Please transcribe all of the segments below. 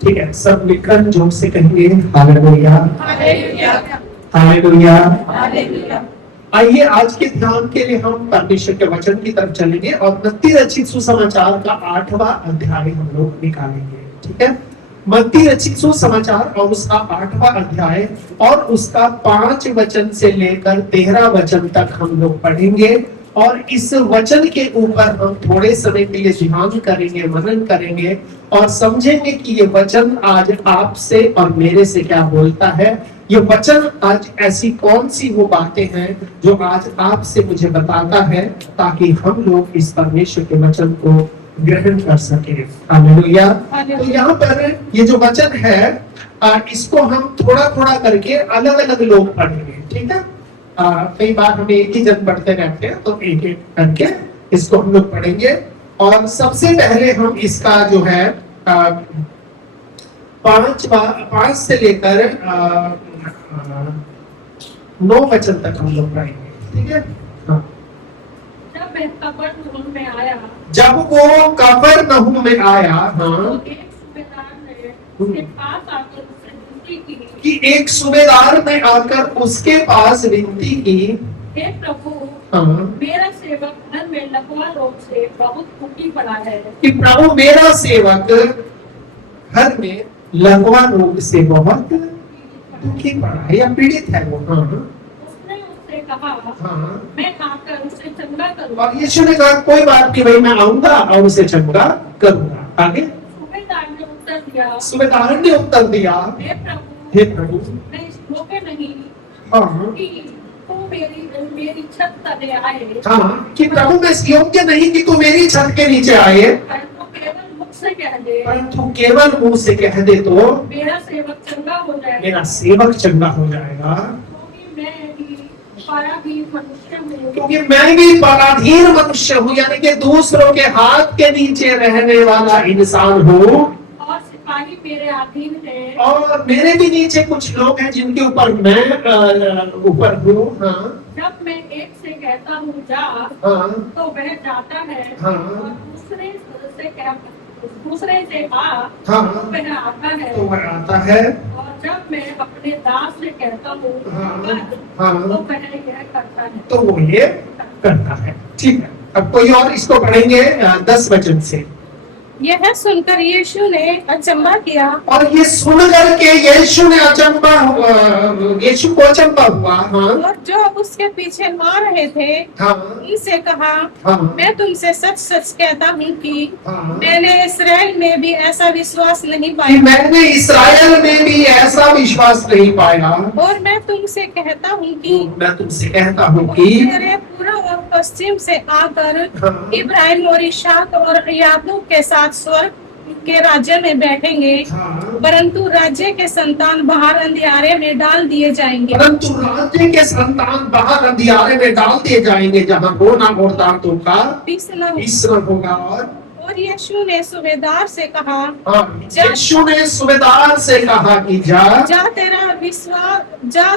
ठीक है, सब मिलकर जोर से कहेंगे हालेलुया हालेलुया हालेलुया। हालेलुया। आइए आज के ध्यान के लिए हम परमेश्वर के वचन की तरफ चलेंगे और मत्ती रचित सुसमाचार का 8वां अध्याय हम लोग निकालेंगे। ठीक है, मत्ती रचित सुसमाचार और उसका 8वां अध्याय और उसका 5 वचन से लेकर 13 वचन तक हम लोग पढ़ेंगे और इस वचन के ऊपर हम थोड़े समय के लिए ध्यान करेंगे, मनन करेंगे और समझेंगे कि ये वचन आज आपसे और मेरे से क्या बोलता है। ये वचन आज ऐसी कौन सी वो बातें हैं जो आज आपसे मुझे बताता है, ताकि हम लोग इस परमेश्वर के वचन को ग्रहण कर सके। हालेलुया। तो यहाँ पर ये जो वचन है इसको हम थोड़ा थोड़ा करके अलग अलग लोग पढ़ेंगे। ठीक है, कई बार हमें एक ही जन पढ़ते रहते हैं, तो एक एक करके इसको हम लोग पढ़ेंगे। और सबसे पहले हम इसका जो है 5 से लेकर 9 वचन तक हम लोग पढ़ेंगे। ठीक है, हाँ। जब वो कफरनहूम में आया, हाँ, कि एक सूबेदार ने आकर उसके पास विनती की, हे प्रभु, हाँ, मेरा सेवक घर में लकवा रोग से बहुत टूटी पड़ा है। कि प्रभु मेरा सेवक घर में लकवा रोग से बहुत दुखी पड़ा है या पीड़ित है वो। हाँ, उसने उससे कहा, हाँ, मैं आकर उसे चंगा करूंगा। और यीशु ने कहा कोई बात नहीं भाई, मैं आऊंगा और उसे चंगा करूंगा। आगे सूबेदार ने उत्तर दिया, हे प्रभु, मैं इस मौके नहीं हाँ, कि तू मेरी छत तले आए, हाँ, कि प्रभु मैं इस योग्य नहीं कि तू मेरी छत के नीचे आए, परंतु केवल मुझसे कह दे, परंतु केवल मुंह से कह दे तो मेरा सेवक चंगा हो जाएगा। मेरा सेवक चंगा हो जाएगा, क्योंकि मैं भी पराधीन मनुष्य हूँ। क्योंकि मैं भी पराधीन मनुष्य हूँ, यानी कि दूसरों के हाथ के नीचे रहने वाला इंसान हूँ, और सिपाही मेरे अधीन है, और मेरे भी नीचे कुछ लोग हैं जिनके ऊपर मैं ऊपर हूँ। हाँ, जब मैं एक से कहता हूँ जा, हाँ, तो वह जाता है, हाँ, और दूसरे से आ, हाँ, तो वह आता है, तो वह आता है, और जब मैं अपने दास से कहता हूँ हाँ, कर, हाँ, तो वह यह करता है। तो वो ये करता है। ठीक है, अब कोई और इसको पढ़ेंगे 10 वचन से। यह सुनकर यीशु ने अचंभा किया, और ये सुन करके यीशु ने अचंभा हुआ, यीशु को अचंभा हुआ। हाँ, और जो उसके पीछे आ रहे थे हाँ, उनसे कहा, हाँ, मैं तुमसे सच सच कहता हूँ कि हाँ, मैंने इस्राएल में भी ऐसा विश्वास नहीं कि पाया, मैंने इस्राएल में भी ऐसा विश्वास नहीं पाया। और मैं तुमसे कहता हूँ कि मैं तुमसे कहता हूँ कि मेरे पूर्व और पश्चिम से आकर हाँ, इब्राहिम और इसहाक और याकूब के साथ स्वर्ग के राज्य में बैठेंगे, हाँ, परंतु राज्य के संतान बाहर अंधियारे में डाल दिए जाएंगे। परंतु राज्य के संतान बाहर अंधियारे में डाल दिए जाएंगे, जहाँ रोना और दांतों का मिश्रण होगा। और यीशु ने सूबेदार से कहा, यीशु ने सूबेदार से कहा कि जा तेरा विश्वास जैसा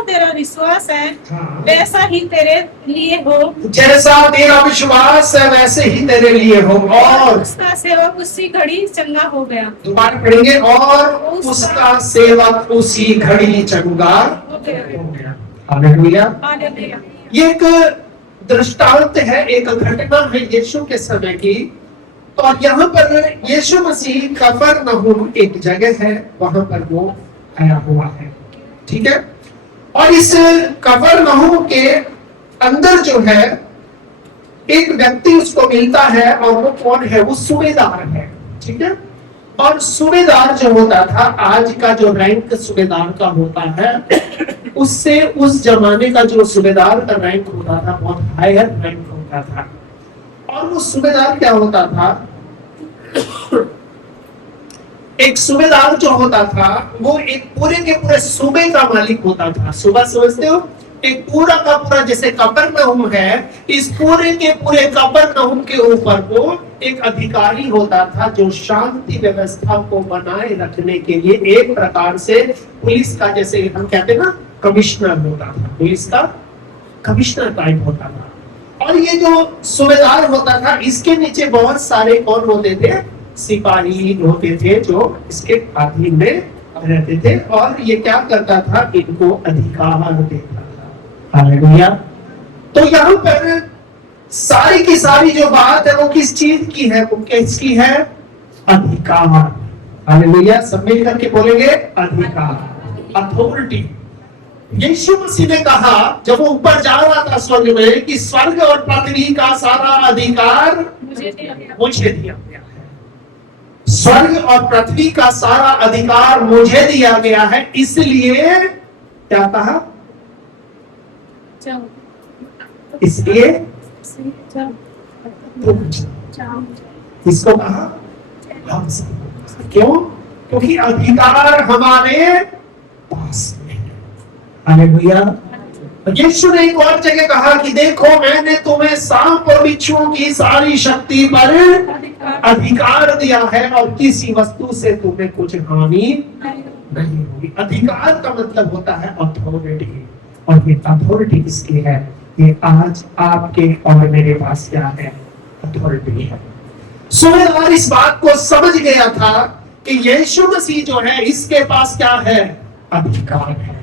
तेरा विश्वास है, हाँ, वैसा ही तेरे लिए हो। जैसा तेरा विश्वास है वैसे ही तेरे लिए हो। और उसका सेवक उसी घड़ी चंगा हो गया। दोबारा पढ़ेंगे, और उसका सेवक उसी घड़ी चंगा हो गया। हालेलुया। ये एक दृष्टांत है, एक घटना है यीशु के समय की। और यहाँ पर यीशु मसीह कफरनहूम एक जगह है, वहां पर वो आया हुआ है। ठीक है, और इस कफरनहूम के अंदर जो है एक व्यक्ति उसको मिलता है, और वो कौन है? वो सूबेदार है। ठीक है, और सूबेदार जो होता था, आज का जो रैंक सूबेदार का होता है, उससे उस जमाने का जो सूबेदार का रैंक होता था बहुत हायर रैंक होता था। और वो सूबेदार क्या होता था? एक सूबेदार जो होता था वो एक पूरे के पूरे सूबे का मालिक होता था। सूबा समझते हो? एक पूरा का पूरा, जैसे कफरनहूम है, इस पूरे के पूरे कफरनहूम के ऊपर वो एक अधिकारी होता था जो शांति व्यवस्था को बनाए रखने के लिए एक प्रकार से पुलिस का, जैसे हम कहते हैं ना, कमिश्नर होता था, पुलिस का कमिश्नर टाइप होता था। और ये जो सूबेदार होता था, इसके नीचे बहुत सारे कौन होते थे? सिपाही होते थे जो इसके अधीन में रहते थे, और ये क्या करता था, इनको अधिकार देता था। हालेलुया। तो यहाँ पर सारी की सारी जो बात है वो किस चीज की है, वो किसकी है, अधिकार। हालेलुया, सब मिल करके बोलेंगे अधिकार, अथॉरिटी। यीशु मसीह ने कहा जब वो ऊपर जा रहा था स्वर्ग में कि स्वर्ग और पृथ्वी का सारा अधिकार मुझे दिया गया। मुझे दिया गया है। स्वर्ग और पृथ्वी का सारा अधिकार मुझे दिया गया है, इसलिए क्या कहा, जाओ, इसलिए जाओ, तुम जाओ। इसको कहा हम सब। क्यों? क्योंकि अधिकार हमारे पास में है। हालेलुया। यीशु ने एक और जगह कहा कि देखो मैंने तुम्हें सांप और बिच्छुओं की सारी शक्ति पर अधिकार दिया है और किसी वस्तु से तुम्हें कुछ हानि नहीं होगी। अधिकार का मतलब होता है अथॉरिटी, और ये अथॉरिटी किसकी है, ये आज आपके और मेरे पास क्या है, अथॉरिटी है। सूबेदार इस बात को समझ गया था कि यीशु मसीह जो है इसके पास क्या है, अधिकार है।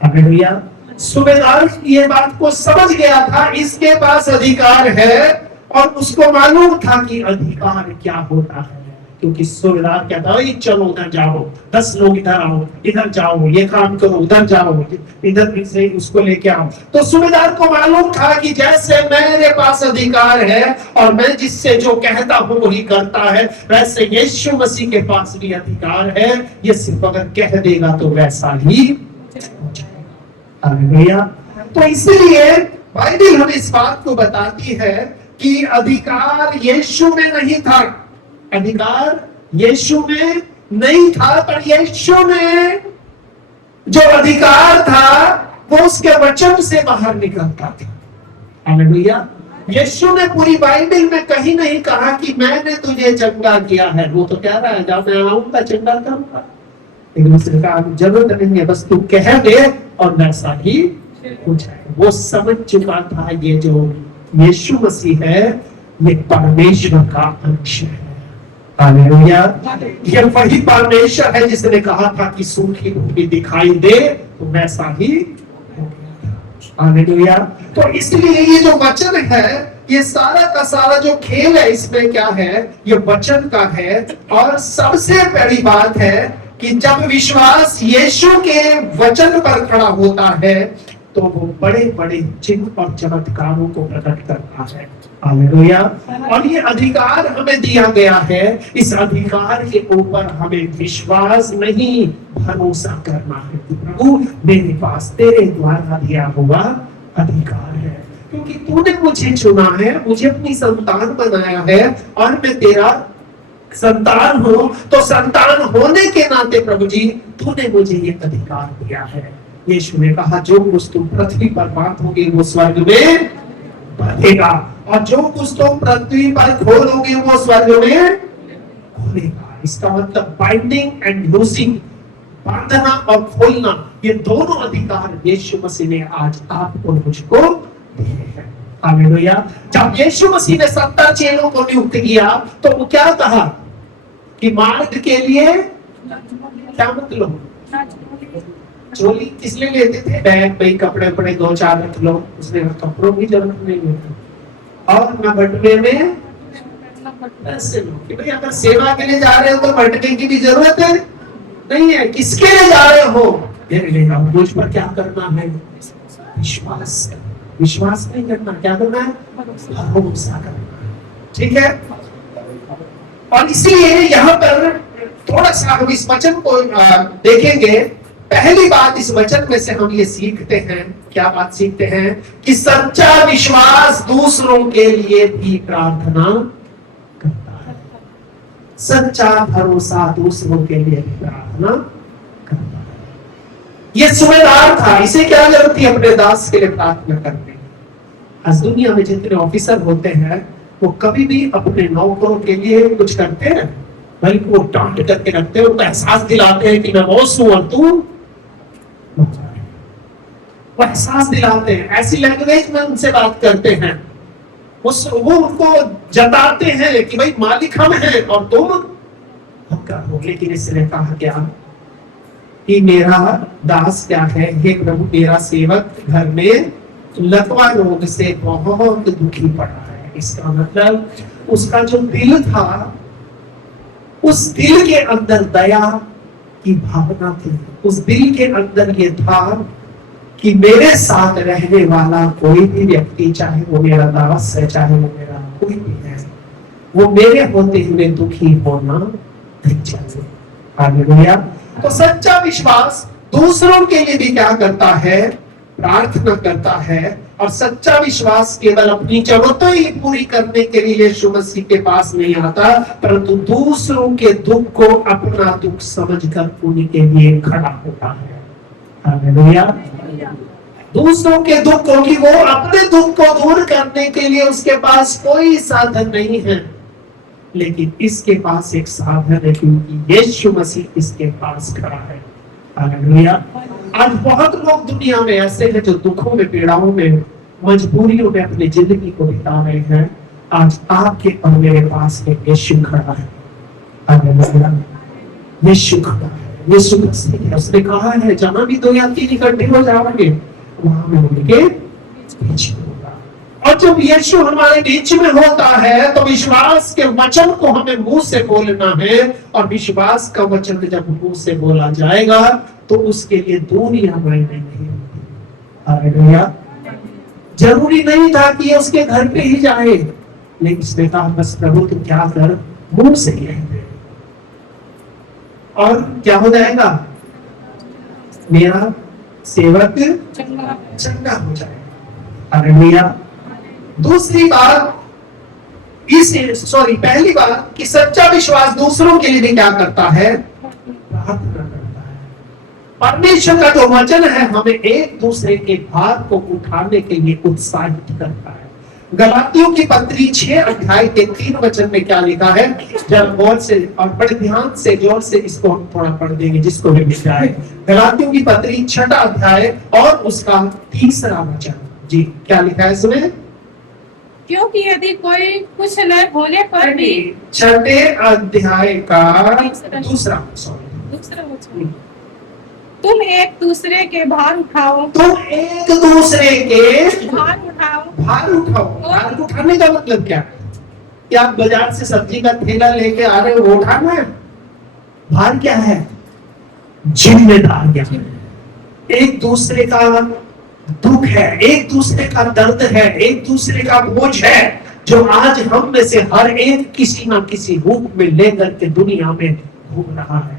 हालेलुया। सूबेदार ये बात को समझ गया था, इसके पास अधिकार है, और उसको मालूम था कि अधिकार क्या होता है। क्योंकि सूबेदार कहता है चलो उधर जाओ, 10 लोग इधर आओ, इधर जाओ, ये काम करो, उधर जाओ, इधर से उसको लेके आओ। तो सूबेदार को मालूम था कि जैसे मेरे पास अधिकार है और मैं जिससे जो कहता हूं वही करता है, वैसे यीशु मसीह के पास भी अधिकार है। ये सिर्फ अगर कह देगा तो वैसा ही हो जाएगा। हालेलुया। तो इसलिए बाइबल हमें इस बात को बताती है कि अधिकार यीशु में नहीं था, अधिकार यीशु में नहीं था, पर यीशु में जो अधिकार था वो उसके वचन से बाहर निकलता था। हालेलुया। यीशु ने पूरी बाइबल में कहीं नहीं कहा कि मैंने तुझे चंगा किया है। वो तो कह रहा है जब मैं आऊंगा चंगा करूंगा, लेकिन उसने कहा जरूरत नहीं है, बस तू कह दे और वैसा ही हो जाए। वो समझ चुका था ये जो यीशु मसीह है ये परमेश्वर का अंश है। हालेलुया। ये वही परमेश्वर है जिसने कहा था कि सूखी भूमि दिखाई दे तो वैसा ही हो गया। हालेलुया। तो इसलिए ये जो वचन है, ये सारा का सारा जो खेल है इसमें क्या है, ये वचन का है। और सबसे बड़ी बात है कि जब विश्वास यीशु के वचन पर खड़ा होता है तो वो बड़े बड़े चिन्ह और चमत्कारों को प्रकट करता है। हालेलुया। और ये अधिकार हमें दिया गया है, इस अधिकार के ऊपर हमें विश्वास नहीं भरोसा करना है। प्रभु मेरे पास तेरे द्वारा दिया हुआ अधिकार है, क्योंकि तूने मुझे चुना है, मुझे अपनी संतान बनाया है और मैं तेरा संतान हूं। तो संतान होने के नाते प्रभु जी तूने मुझे ये अधिकार दिया है। यीशु ने कहा जो कुछ तुम पृथ्वी पर बांटोगे वो स्वर्ग में बढ़ेगा, और जो कुछ तुम पृथ्वी पर खोलोगे वो स्वर्ग में खोलेगा। इसका मतलब बाइंडिंग एंड लूजिंग, बांधना और खोलना, ये दोनों अधिकार यीशु मसीह ने आज आपको मुझको दिए हैं। हालेलुया। जब यीशु मसीह ने 70 चेलों को नियुक्त किया तो वो क्या कहा कि मार्ग के लिए क्या मतलब, चोली किसलिए लेते थे, बैग पे कपड़े पड़े 2-4 रख लो, उसने कपड़ों की जरूरत नहीं होती। और न बटवे में पैसे लो, कि भाई अगर सेवा के लिए जा रहे हो तो बटने की भी जरूरत है नहीं है। किसके लिए जा रहे हो, मेरे लिए जाओ। मुझ पर क्या करना है, विश्वास, विश्वास नहीं करना, क्या करना है, भरोसा करना। ठीक है। और इसलिए यहाँ पर थोड़ा सा हम इस वचन को देखेंगे। पहली बात इस वचन में से हम ये सीखते हैं, क्या बात सीखते हैं, कि सच्चा विश्वास दूसरों के लिए भी प्रार्थना करता है। सच्चा भरोसा दूसरों के लिए भी प्रार्थना करता है। ये सूबेदार था, इसे क्या जरूरत थी अपने दास के लिए प्रार्थना करने। आज दुनिया में जितने ऑफिसर होते हैं वो कभी भी अपने नौकरों के लिए कुछ करते हैं, बल्कि वो डांट करके रखते हैं, उनको एहसास दिलाते हैं कि मैं बॉस हूं और तू, वो एहसास दिलाते हैं, ऐसी लैंग्वेज में उनसे बात करते हैं। वो उनको जताते हैं कि भाई मालिक हम हैं और तुम हक्का हो। लेकिन इसने कहा क्या कि मेरा दास क्या है, हे प्रभु मेरा सेवक घर में लकवा रोग से बहुत दुखी पड़ा है। इसका मतलब उसका जो दिल था, उस दिल के अंदर दया की भावना थी, उस दिल के अंदर ये था कि मेरे साथ रहने वाला कोई भी व्यक्ति, चाहे वो मेरा दास है चाहे वो मेरा कोई भी है, वो मेरे होते हुए दुखी होना नहीं चाहिए। हालेलुया। तो सच्चा विश्वास दूसरों के लिए भी क्या करता है, प्रार्थना करता है। और सच्चा विश्वास केवल अपनी जरूरतें ही पूरी करने के लिए यीशु मसीह के पास नहीं आता, परंतु दूसरों के दुख को अपना दुख समझकर उनके लिए खड़ा होता है। हालेलुया। दूसरों के दुख, क्योंकि वो अपने दुख को दूर करने के लिए उसके पास कोई साधन नहीं है, लेकिन इसके पास एक साधन है, क्योंकि यीशु मसीह इसके पास खड़ा है। हालेलुया। आज बहुत लोग दुनिया में ऐसे हैं जो दुखों में, पीड़ाओं में, मजबूरियों में अपनी जिंदगी को बिता रहे हैं। आज आपके और मेरे पास एक यीशु खड़ा है। हालेलुया। यीशु खड़ा है, यीशु मसीह है। उसने कहा है जहां भी 2 या 3 इकट्ठे हो जाओगे वहां में उनके बीच में होगा। और जब यीशु हमारे बीच में होता है तो विश्वास के वचन को हमें मुंह से बोलना है, और विश्वास का वचन जब मुंह से बोला जाएगा तो उसके लिए दूरियां मायने नहीं होती। हालेलुया। जरूरी नहीं था कि ये उसके घर पे ही जाए, लेकिन उसने कहा बस प्रभु तू क्या कर, मुंह से ही कह दे और क्या हो जाएगा, मेरा सेवक चंगा हो जाएगा। हालेलुया। दूसरी बात पहली बात कि सच्चा विश्वास दूसरों के लिए भी क्या करता है, प्रार्थना करता है। परमेश्वर का जो वचन है हमें एक दूसरे के भार को उठाने के लिए उत्साहित करता है। गलातियों की पत्री 6 अध्याय के 3 वचन में क्या लिखा है, जब गौर से और बड़े ध्यान से जोर से इसको हम थोड़ा पढ़ देंगे जिसको भी लिखा है। गलातियों की पत्री 6 अध्याय और उसका 3 वचन। जी क्या लिखा है इसमें, क्योंकि यदि कोई कुछ न होने पर भी 6 अध्याय का दूसरा वचन, तुम एक दूसरे के भार उठाओ, तुम एक दूसरे के भार उठाओ। भार उठाने का मतलब क्या है? क्या आप बाजार से सब्जी का थैला लेके आ रहे हो, वो उठाना है? भार क्या है, जिम्मेदारियां। एक दूसरे का दुख है, एक दूसरे का दर्द है, एक दूसरे का बोझ है, जो आज हम में से हर एक किसी ना किसी रूप में लेकर के दुनिया में घूम रहा है।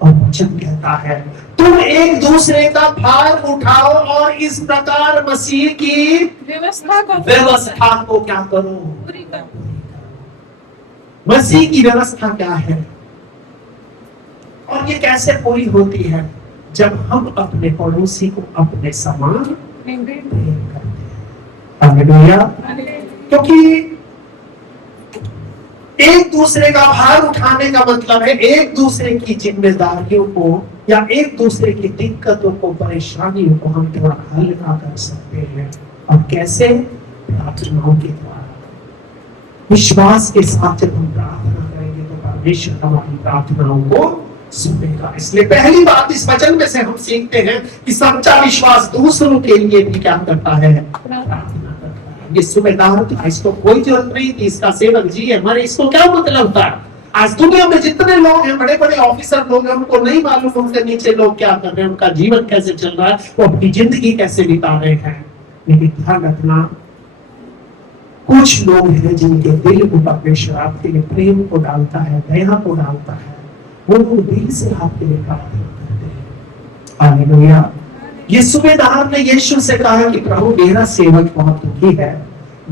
और वचन कहता है तुम एक दूसरे का भार उठाओ और इस प्रकार मसीह की व्यवस्था को क्या करो, पूरी करो। मसीह की व्यवस्था क्या है और ये कैसे पूरी होती है, जब हम अपने पड़ोसी को अपने समान प्रेम करते हैं। हालेलुया। क्योंकि एक दूसरे का भार उठाने का मतलब है एक दूसरे की जिम्मेदारियों को या एक दूसरे की दिक्कतों को, परेशानियों को हम थोड़ा हल्का कर सकते हैं। और कैसे, प्रार्थनाओं के द्वारा। विश्वास के साथ जब हम प्रार्थना करेंगे तो परमेश्वर हमारी प्रार्थनाओं को सुनेगा। इसलिए पहली बात इस वचन में से हम सीखते हैं कि सच्चा विश्वास दूसरों के लिए भी क्या करता है, प्रार्थना। ये सूबेदार था, इसको कोई जरूरत नहीं थी, इसका सेवक जी है, हमारे इसको क्या मतलब था। आज दुनिया में जितने लोग हैं, बड़े बड़े ऑफिसर लोग हैं, उनको नहीं मालूम उनके नीचे लोग क्या कर रहे हैं, उनका जीवन कैसे चल रहा है, वो अपनी जिंदगी कैसे बिता रहे हैं। लेकिन ध्यान रखना, कुछ लोग हैं जिनके दिल को परमेश्वर आपके लिए प्रेम को डालता है, दया को डालता है, वो दिल से आपके लिए प्रार्थना करते हैं। हालेलुया। ये सूबेदार ने यीशु से कहा कि प्रभु मेरा सेवक बहुत दुखी है,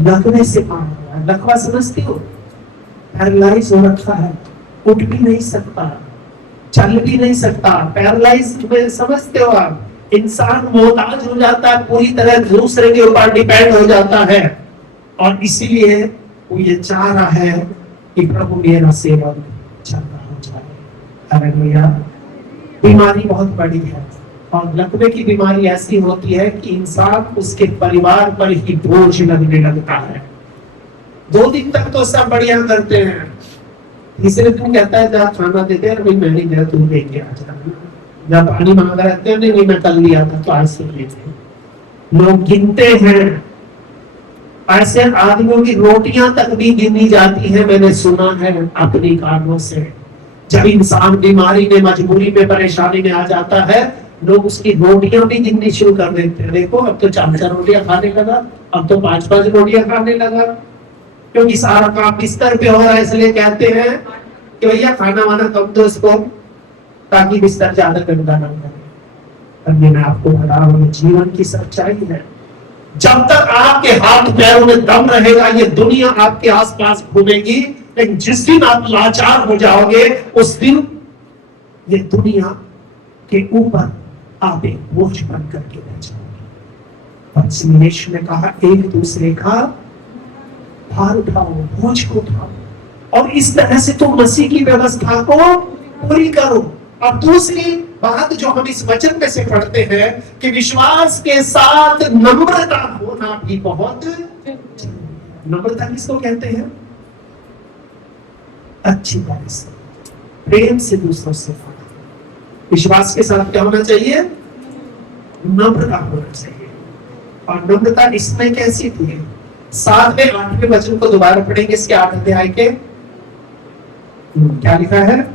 लकवे से मार रहा है। लकवा समझती हो, पैरालाइज हो रखा है, उठ भी नहीं सकता, चल भी नहीं सकता। पैरालाइज में समझते हो आप, इंसान मोहताज हो जाता है, पूरी तरह दूसरे के ऊपर डिपेंड हो जाता है। और इसीलिए वो ये चाह रहा है कि प्रभु मेरा सेवक चंगा हो जाए। हालेलुया। बीमारी बहुत बड़ी है और लकवे की बीमारी ऐसी होती है कि इंसान उसके परिवार पर ही बोझ लगने लगता है। 2 दिन तक तो सब बढ़िया करते हैं, तीसरे दिन कहता है जब खाना देते हैं, मैं नहीं गया, तू लेके आ जा। जब पानी मांगा रहते हैं, नहीं मैं कल लिया था तो आज से लेते। लोग गिनते हैं, ऐसे आदमियों की रोटियां तक भी गिनी जाती है, मैंने सुना है अपनी कानों से। जब इंसान बीमारी में, मजबूरी में, परेशानी में आ जाता है, लोग उसकी रोटियां भी गिननी शुरू कर देते हैं। देखो अब तो 4-4 रोटियां खाने लगा, अब तो 5-5 रोटियां खाने लगा, क्योंकि सारा काम बिस्तर पे हो रहा है। इसलिए कहते हैं कि भैया खाना वाना कम दो इसको, ताकि बिस्तर ज्यादा गंदा ना करे। अब ये मैं आपको बता रहा हूं, जीवन की सच्चाई है। जब तक आपके हाथ पैरों में दम रहेगा, ये दुनिया आपके आसपास घूमेगी, लेकिन जिस दिन आप लाचार हो जाओगे, उस दिन ये दुनिया के ऊपर आप एक बोझ बन करके रह जाओगे। और इसलिए यीशु ने कहा, एक दूसरे का भार उठाओ, बोझ को उठाओ, और इस तरह से तुम मसीह की व्यवस्था को पूरी करो। अब दूसरी बात जो हम इस वचन में से पढ़ते हैं कि विश्वास के साथ नम्रता होना भी बहुत। नम्रता किसको कहते हैं? अच्छी तरह से, प्रेम से दूसरों से। विश्वास के साथ क्या होना चाहिए? नम्रता होना चाहिए। और नम्रता इसमें कैसी थी? 7वें 8वें वचन को दोबारा पढ़ेंगे, इसके 8 अध्याय के। क्या लिखा है?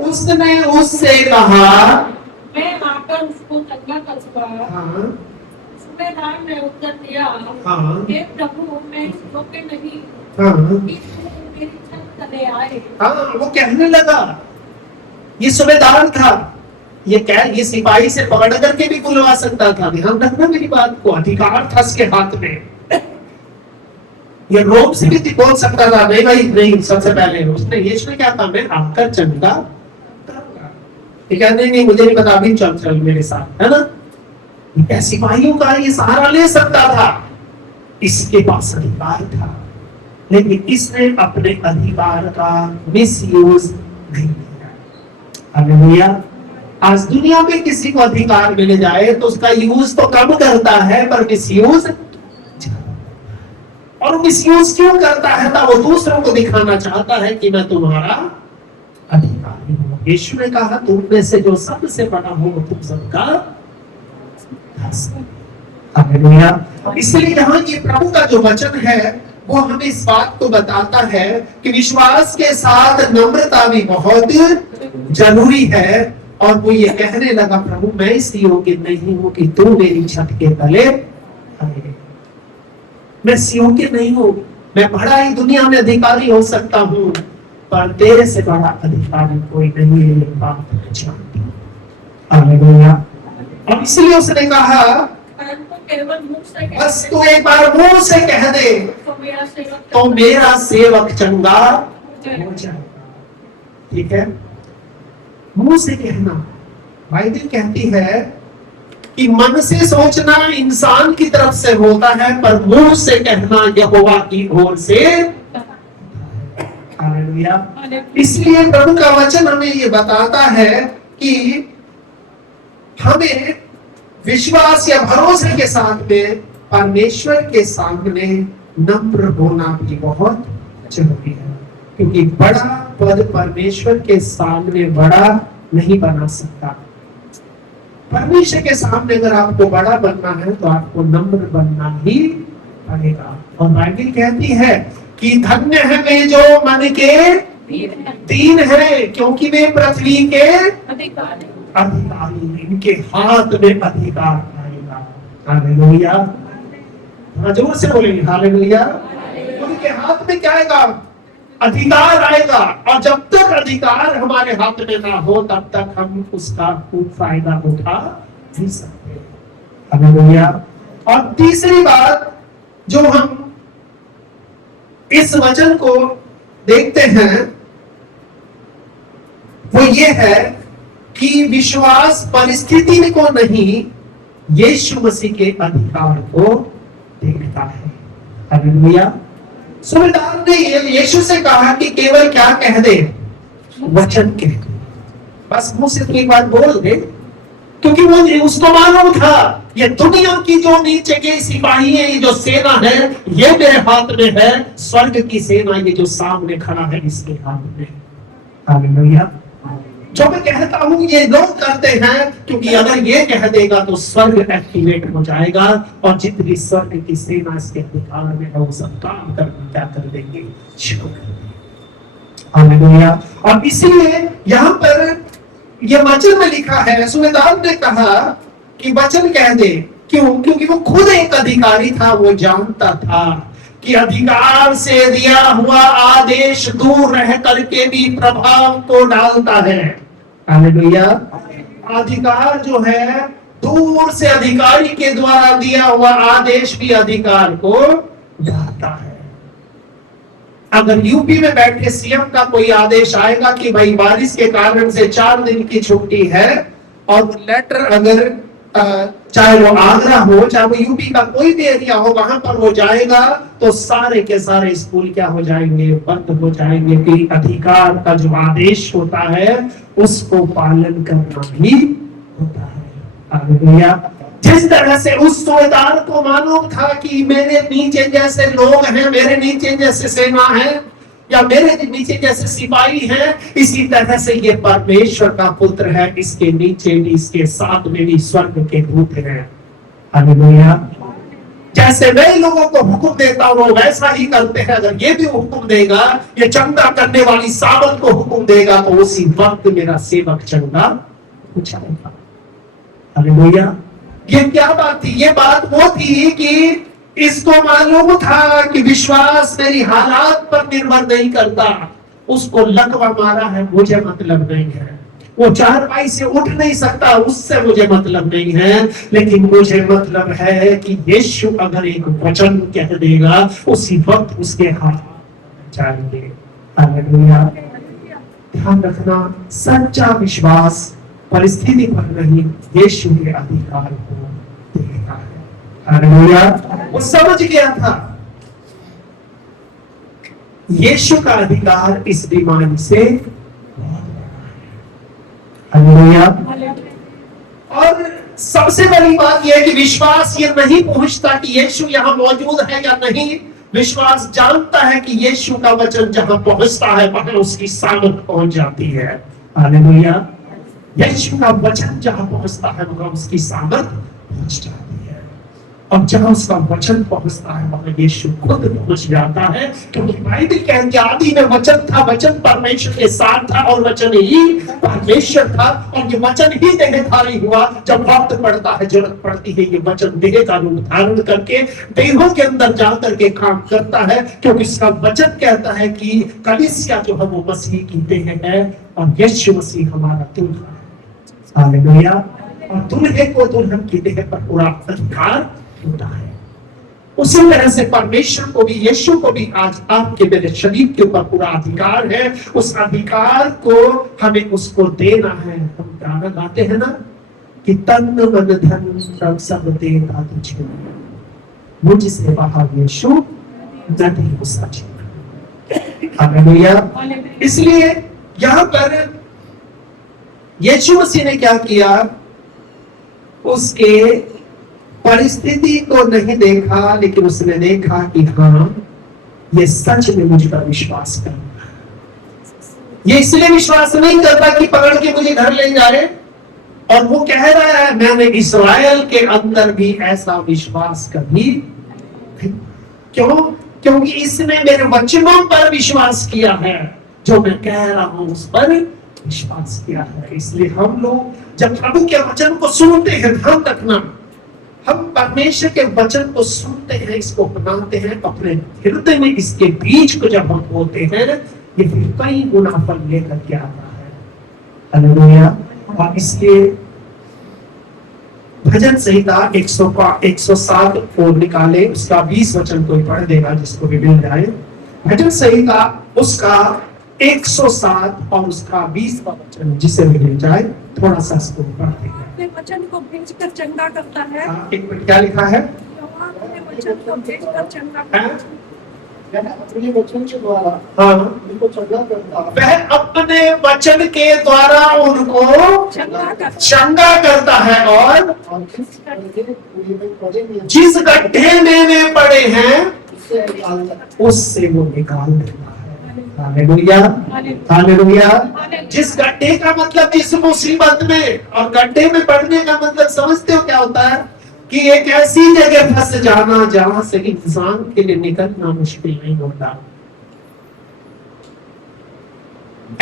उसने उससे कहा, मैं आकर उसको चंगा करूंगा। हाँ, सूबेदार ने उत्तर दिया, हाँ, हे प्रभु, मैं इस योग्य नहीं हाँ, कि तू मेरी छत तले आए। हाँ, वो कहने लगा, ये सूबेदार था, ये सिपाही से पकड़ करके भी बुलवा सकता था। ध्यान रखना मेरी बात को, अधिकार था उसके हाथ में। ये रोम से भी बोल सकता था, नहीं भाई नहीं, सबसे पहले उसने यीशु ने क्या था, मैं आकर चंगा करूंगा। ये कहते नहीं मुझे नहीं पता, अभी चल चल मेरे साथ, है ना। सिपाहियों का ये सहारा ले सकता था, इसके पास अधिकार था, लेकिन इसने अपने अधिकार का मिसयूज नहीं किया। हालेलुया। आज दुनिया में किसी को अधिकार मिल जाए तो उसका यूज तो कम करता है, पर मिसयूज। और मिसयूज क्यों करता है? तो वो दूसरों को दिखाना चाहता है कि मैं तुम्हारा अधिकारी हूं। यीशु ने कहा, तुम में से जो सबसे बड़ा हो वो तुम सबका दास है। हालेलुया। इसलिए यहाँ ये प्रभु का जो वचन है वो हमें इस बात को बताता है कि विश्वास के साथ नम्रता भी बहुत जरूरी है। और वो ये कहने लगा, प्रभु मैं इस योग्य नहीं हूं कि तू मेरी छत के तले आए। मैं योग्य नहीं हूं, मैं बड़ा ही दुनिया में अधिकारी हो सकता हूं, पर तेरे से बड़ा अधिकारी कोई नहीं है, ये बात मैं जानती हूं। हालेलुया। और इसलिए उसने कहा, केवल मुख से कह बस तू एक बार मुंह से कह दे तो मेरा सेवक चंगा हो जाएगा। ठीक है, मुंह से कहना। बाइबल कहती है कि मन से सोचना इंसान की तरफ से होता है, पर मुंह से कहना यहोवा की ओर से। हालेलुया। इसलिए प्रभु का वचन हमें ये बताता है कि हमें विश्वास या भरोसे के साथ में परमेश्वर के सामने नम्र होना भी बहुत जरूरी है, क्योंकि बड़ा पद परमेश्वर के सामने बड़ा नहीं बना सकता। परमेश्वर के सामने अगर आपको बड़ा बनना है तो आपको नम्र बनना ही पड़ेगा। और बाइबल कहती है कि धन्य है वे जो मन के दीन है, क्योंकि वे पृथ्वी के अधिकारी, इनके हाथ में अधिकार आएगा। हालेलुया। हाँ, जोर से बोलेंगे हालेलुया। उनके हाथ में क्या आएगा? अधिकार आएगा। और जब तक अधिकार हमारे हाथ में ना हो तब तक हम उसका खूब फायदा उठा नहीं सकते। हालेलुया। और तीसरी बात जो हम इस वचन को देखते हैं वो ये है कि विश्वास परिस्थिति को नहीं, यीशु मसीह के अधिकार को देखता है। हालेलुया। सूबेदार ने यीशु से कहा कि केवल क्या कह दे? वचन कह दे। बस मुंह से तो एक बात बोल दे, क्योंकि वो उसको मालूम था ये दुनिया की जो नीचे के सिपाही है, ये जो सेना है, ये मेरे हाथ में है, स्वर्ग की सेना ये जो सामने खड़ा है इसके हाथ में। हालेलुया। जो मैं कहता हूं ये लोग करते हैं, क्योंकि अगर ये कह देगा तो स्वर्ग एक्टिवेट हो जाएगा और जितनी स्वर्ग की सेना इसके अधिकार में है वो सब काम क्या कर देंगे, शुरू कर देंगे। हालेलुया। और इसीलिए यहाँ पर यह वचन में लिखा है, सूबेदार ने कहा कि वचन कह दे। क्यों? क्योंकि वो खुद एक अधिकारी था, वो जानता था कि अधिकार से दिया हुआ आदेश दूर रह करके भी प्रभाव को डालता है। हालेलुया। अधिकार जो है दूर से अधिकारी के द्वारा दिया हुआ आदेश भी अधिकार को डालता है। अगर यूपी में बैठे सीएम का कोई आदेश आएगा कि भाई बारिश के कारण से 4 दिन की छुट्टी है, और लेटर अगर चाहे वो आगरा हो चाहे वो यूपी का कोई भी एरिया हो, वहां पर वो जाएगा तो सारे के सारे स्कूल क्या हो जाएंगे, बंद हो जाएंगे। कि अधिकार का जो आदेश होता है उसको पालन करना ही होता है। हालेलुया। जिस तरह से उस सूबेदार को मालूम था कि मेरे नीचे जैसे लोग हैं, मेरे नीचे जैसे सेना है, या मेरे नीचे जैसे सिपाही हैं, इसी तरह से ये परमेश्वर का पुत्र है, इसके नीचे भी इसके साथ में भी स्वर्ग के दूत हैं। हालेलुया। जैसे मैं लोगों को हुक्म देता हूं वैसा ही करते हैं। अगर ये भी हुक्म देगा, ये चंगा करने वाली सामत को हुक्म देगा, तो उसी वक्त मेरा सेवक चंगा हो जाएगा। हालेलुया। ये क्या बात थी? ये बात वो थी कि इसको मालूम था कि विश्वास मेरी हालात पर निर्भर नहीं करता। उसको लकवा मारा है, मुझे मतलब नहीं है। वो चारपाई से उठ नहीं सकता, उससे मुझे मतलब नहीं है। लेकिन मुझे मतलब है कि यीशु अगर एक वचन कह देगा, उसी वक्त उसके हाथ जाएंगे। हालेलुया। ध्यान रखना, सच्चा विश्वास परिस्थिति पर नहीं, यीशु के अधिकार को देखता है। हालेलुया। वो समझ गया था यीशु का अधिकार इस बीमारी से। हालेलुया। और सबसे बड़ी बात यह है कि विश्वास ये नहीं पूछता कि यीशु यहां मौजूद है या नहीं। विश्वास जानता है कि यीशु का वचन जहां पहुंचता है वहां उसकी सामर्थ पहुंच जाती है। हालेलुया। यीशु का वचन जहां पहुंचता है वहां उसकी सामर्थ पहुंच जाती है। और जहां उसका वचन पहुंचता है वहां यीशु खुद पहुंच जाता है। क्योंकि बाइबल कहती है आदि में वचन था, वचन परमेश्वर के साथ था और वचन ही परमेश्वर था। और ये वचन ही देहधारी हुआ। जब वक्त पड़ता है, जरूरत पड़ती है, ये वचन देह का रूप धारण करके देहों के अंदर जाकर के काम करता है। क्योंकि इसका वचन कहता है कि कलीसिया जो है वो मसीह की देह है और यीशु मसीह हमारा दुल्हा है। हालेलुया। और दुल्हे को दुल्हन की देह पर पूरा अधिकार होता है। उसी तरह से परमेश्वर को भी, यीशु को भी आज आपके मेरे शरीर के ऊपर पूरा अधिकार है। उस अधिकार को हमें उसको देना है। हम गाना गाते हैं ना कि तन मन धन सब देगा तुझे, मुझसे वहां यीशु नहीं सच। हालेलुया। इसलिए यहां पर यीशु मसीह ने क्या किया, उसके परिस्थिति को नहीं देखा, लेकिन उसने देखा कि हाँ ये सच में मुझ पर विश्वास करना है। ये इसलिए विश्वास नहीं करता कि पकड़ के मुझे घर ले जाए। और वो कह रहा है मैंने इस्राएल के अंदर भी ऐसा विश्वास कभी नहीं। क्यों? क्योंकि इसने मेरे वचनों पर विश्वास किया है। जो मैं कह रहा हूं उस पर विश्वास किया है। इसलिए हम लोग जब प्रभु के वचन को सुनते हैं, ध्यान रखना, हम परमेश्वर के वचन को सुनते हैं, इसको अपनाते हैं अपने हृदय में, इसके बीज को जब हम बोते हैं, ये फिर कई गुना फल लेकर के आता है। हालेलुया। और इसलिए भजन संहिता 107 को निकाले, उसका 20 वचन कोई पढ़ देगा जिसको भी मिल जाए। भजन संहिता उसका 107 और उसका 20 वचन जिसे भी मिल जाए, थोड़ा सा इसको पढ़ देगा। अपने वचन को भेजकर चंगा करता है। एक मिनट, क्या लिखा है? अपने वचन को भेजकर चंगा करता है। वह अपने वचन के द्वारा हाँ, उनको चंगा करता है वह अपने वचन के द्वारा उनको चंगा कर चंगा करता है और और जिस गड्ढे में वे पड़े हैं जिस गड्ढे में वे पड़े हैं उससे निकालता है। उससे वो निकाल देता है। Hallelujah, hallelujah. हालेलुया। हालेलुया। जिस गड्ढे का मतलब जिस मुसीबत में, और गड्ढे में पड़ने का मतलब समझते हो क्या होता है? कि एक ऐसी जगह फंस जाना जहां से इंसान के लिए निकलना मुश्किल नहीं होता।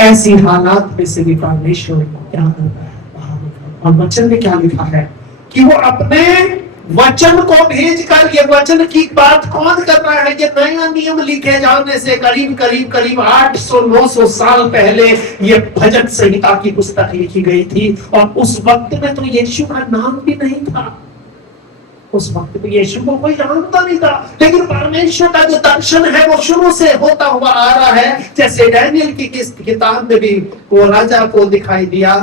ऐसी हालात में से भी परमेश्वर को क्या होता है बाहर निकालता। और वचन में क्या लिखा है कि वो अपने वचन को भेजकर, ये वचन की बात कौन कर रहा है? ये नया नियम लिखे जाने से करीब करीब करीब 800-900 साल पहले ये भजन संहिता की पुस्तक लिखी गई थी। और उस वक्त में तो यीशु का नाम भी नहीं था। उस वक्त में यीशु को कोई जानता नहीं था, लेकिन परमेश्वर का जो दर्शन है वो शुरू से होता हुआ आ रहा है। जैसे डैनियल की किताब में भी वो राजा को दिखाई दिया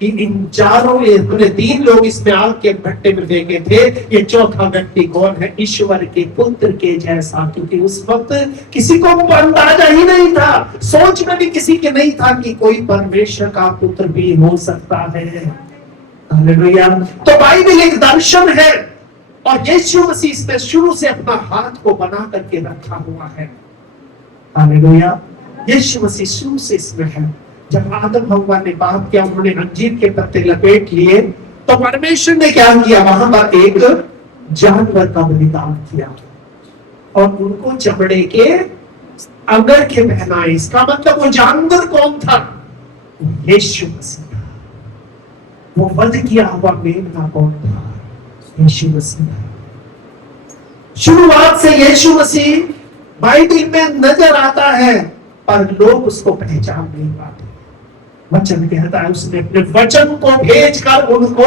कि इन चारों में 3 लोग इसमें आग के भट्टे में फेंके थे। ये चौथा व्यक्ति कौन है? ईश्वर के पुत्र के जैसा। क्योंकि उस वक्त किसी को अंदाजा ही नहीं था, सोच में भी किसी के नहीं था कि कोई परमेश्वर का पुत्र भी हो सकता है। हालेलुया। तो बाइबल एक दर्शन है और यीशु मसीह इसमें शुरू से अपना हाथ को बना करके रखा हुआ है। हालेलुया। यीशु मसीह शुरू से इसमें है। जब आदम हव्वा ने पाप किया, उन्होंने अंजीर के पत्ते लपेट लिए, तो परमेश्वर ने क्या किया? वहां पर एक जानवर का बलिदान किया और उनको चमड़े के अंगरखे पहनाए। इसका मतलब वो जानवर कौन था? यीशु मसीह। वो वध किया हुआ मेमना कौन था? यीशु मसीह। शुरुआत से यीशु मसीह बाइबल में नजर आता है, पर लोग उसको पहचान नहीं पाते। वचन कहता है उसने अपने वचन को भेजकर उनको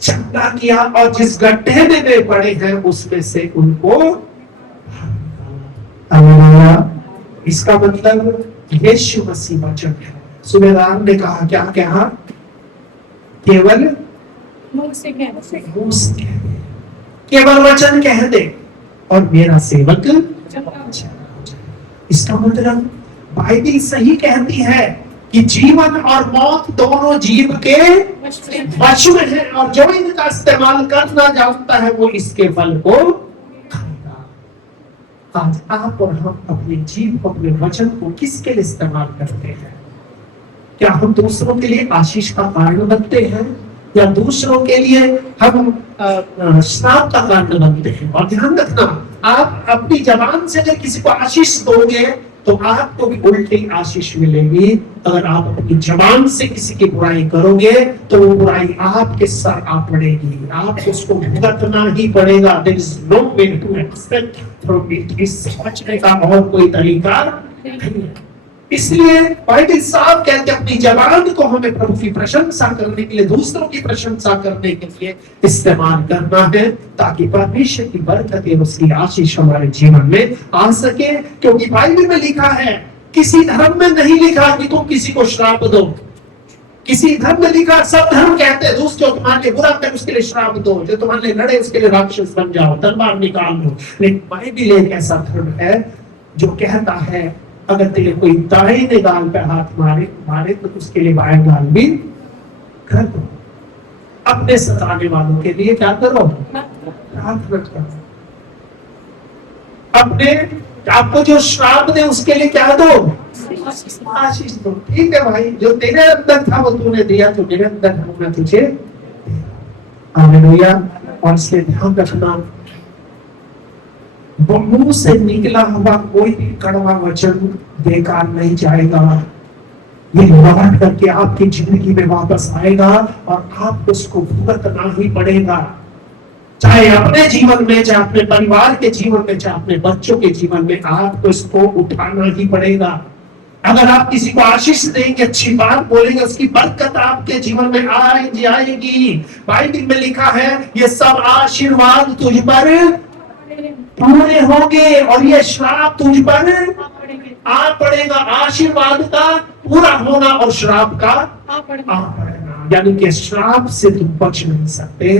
चंगा किया और जिस गड्ढे में वे पड़े हैं उसमें से उनको। हालेलुया। इसका मतलब यीशु मसीह वचन है। सूबेदार ने कहा क्या कहा? केवल मुंह से कह मुंह से कह दे, केवल वचन कह दे और मेरा सेवक चंगा चंगा हो जाए। इसका मतलब बाइबल सही कहती है कि जीवन और मौत दोनों जीव के वश में है और जो इनका इस्तेमाल करना जानता है वो इसके फल को खाएगा। आज आप और हम अपने जीव को, अपने वचन को किसके लिए इस्तेमाल करते हैं? क्या हम दूसरों के लिए आशीष का कारण बनते हैं या दूसरों के लिए हम श्राप का कारण बनते हैं? और ध्यान रखना, आप अपनी जबान से अगर किसी को आशीष दोगे तो आपको भी उल्टी आशीष मिलेगी। अगर आप अपनी जबान से किसी की बुराई करोगे तो वो बुराई आपके सर आ पड़ेगी, आपको उसको भुगतना ही पड़ेगा। There is no way to expect from it. इस बचने का और कोई तरीका नहीं है। इसलिए बाइबल साफ कहते हैं अपनी जबान को हमें प्रभु की प्रशंसा करने के लिए, दूसरों की प्रशंसा करने के लिए इस्तेमाल करना है, ताकि परमेश्वर की बरकतें, उसकी आशीष हमारे जीवन में आ सके। क्योंकि बाइबल में लिखा है, किसी धर्म में नहीं लिखा कि तुम किसी को श्राप दो। किसी धर्म में लिखा, सब धर्म कहते हैं दोस्तों तुम्हारे लिए बुरा करे उसके लिए श्राप दो, जो तुम्हारे लिए लड़े उसके लिए राक्षस बन जाओ, तलवार निकाल दो। लेकिन बाइबल एक ऐसा धर्म है जो कहता है अगर तेरे कोई दाहिने गाल पे हाथ मारे तो उसके लिए बाएं गाल भी कर दो। अपने सताने वालों के लिए क्या करो? प्रार्थना करो। अपने आपको जो श्राप दे उसके लिए क्या दो? आशीष दो। ठीक है भाई, जो तेरे अंदर था वो तूने दिया, जो मेरे अंदर था मैं तुझे दिया। हालेलुया। और इसलिए ध्यान रखना, मुंह से निकला हुआ कोई भी कड़वा वचन बेकार नहीं जाएगा। ये लौट करके आपकी जिंदगी में वापस आएगा और आपको उसको भुगतना ही पड़ेगा, चाहे अपने जीवन में, चाहे अपने परिवार के जीवन में, चाहे अपने बच्चों के जीवन में। आपको इसको उठाना ही पड़ेगा। अगर आप किसी को आशीष देंगे, अच्छी बात बोलेंगे, उसकी बरकत आपके जीवन में आएगी। बाइबल में लिखा है ये सब आशीर्वाद तुझ पर पूरे होंगे और ये श्राप तुझ पर आ पड़ेगा। आशीर्वाद का पूरा होना और श्राप का आ पड़ना, यानी कि श्राप से तुम बच नहीं सकते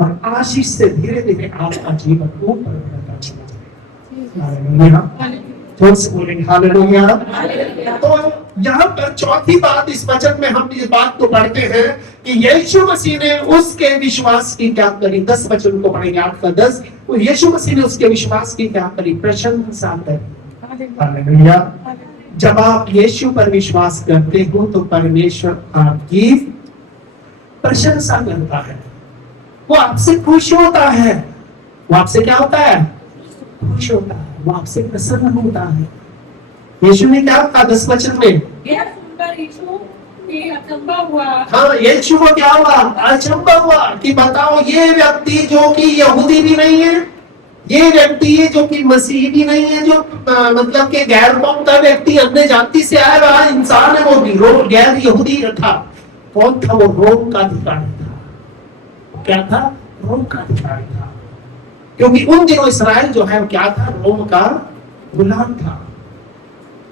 और आशीष से धीरे धीरे आपका जीवन ऊपर बढ़ता चला जाएगा। हालेलुया। जोर से बोलेंगे हालेलुया। तो यहाँ पर चौथी बात इस वचन में हम इस बात को पढ़ते हैं कि यीशु मसीह ने उसके विश्वास की क्या करी। 10 वचन को पढ़ेंगे 8 का 10। यीशु मसीह ने उसके विश्वास की क्या करी, प्रशंसा करी। हालेलुया। जब आप यीशु पर विश्वास करते हो तो परमेश्वर आपकी प्रशंसा करता है, वो आपसे खुश होता है। वो आपसे क्या होता है, खुश होता है, वो आपसे प्रसन्न होता है। यीशु ने क्या कहा 10 वचन में, यह सुनकर यीशु की अचंभा हुआ। हाँ, यीशु को क्या हुआ, अचंभा हुआ कि बताओ ये व्यक्ति जो कि यहूदी भी नहीं है, ये व्यक्ति है जो कि मसीह भी नहीं है, जो मतलब के गैर कौम का व्यक्ति, अन्य जाति से आया हुआ इंसान है, वो भी गैर यहूदी था। कौन था वो, रोम का अधिकारी था। क्या था, रोम का अधिकारी था। क्योंकि उन दिनों इसराइल जो है क्या था, रोम का गुलाम था।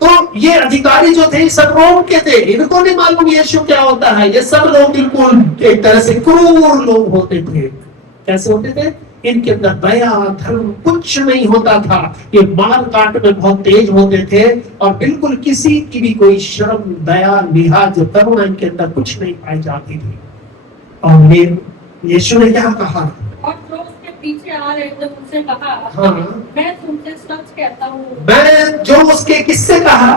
तो ये अधिकारी जो थे सब रोम के थे, इनको नहीं मालूम यीशु क्या होता है। ये सब लोग बिल्कुल एक तरह से क्रूर लोग होते थे। कैसे होते थे, इनके अंदर दया धर्म कुछ नहीं होता था। ये मार काट में बहुत तेज होते थे और बिल्कुल किसी की भी कोई शर्म दया लिहाज करुणा इनके अंदर कुछ नहीं पाई जाती थी। और यीशु ने क्या कहा, और जो उसके पीछे आ रहे थे उनसे कहा, हाँ, मैं तुमसे सच कहता हूँ। मैं जो उसके किससे कहा,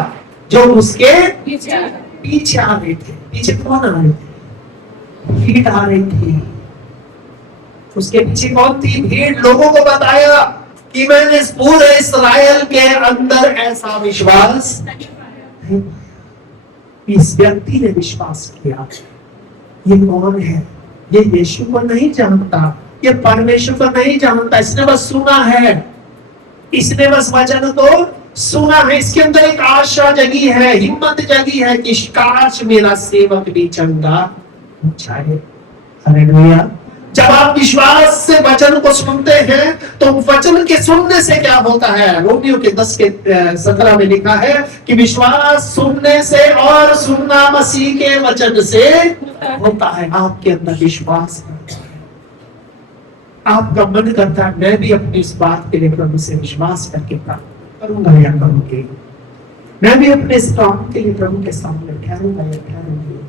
जो उसके पीछे आ रहे। पीछे आ रहे थे। पीछे कौन आ रहे थे, भीड़ आ रही थी। उसके पीछे कौन थी, भीड़। लोगों को बताया कि मैंने पूरे इस्राएल के अंदर ऐसा विश्वास नहीं। इस व्यक्ति ने विश्वास किया। ये कौन है, ये यीशु को नहीं जानता, ये परमेश्वर को नहीं जानता, इसने बस सुना है, इसने बस वचन को सुना है। इसके अंदर एक आशा जगी है, हिम्मत जगी है कि काश मेरा सेवक भी चंगा हो जाए। हालेलुया। जब आप विश्वास से वचन को सुनते हैं तो वचन के सुनने से क्या होता है, रोमियो के 10 के 17 में लिखा है कि विश्वास सुनने से और सुनना मसीह के वचन से होता है। आपके अंदर विश्वास है, आपका मन करता है मैं भी अपनी इस बात के लिए प्रभु से विश्वास करके प्रार्थना करूंगा या करूंगी, मैं भी अपने इस काम के लिए प्रभु के सामने ठहरूंगा या ठहरूंगी।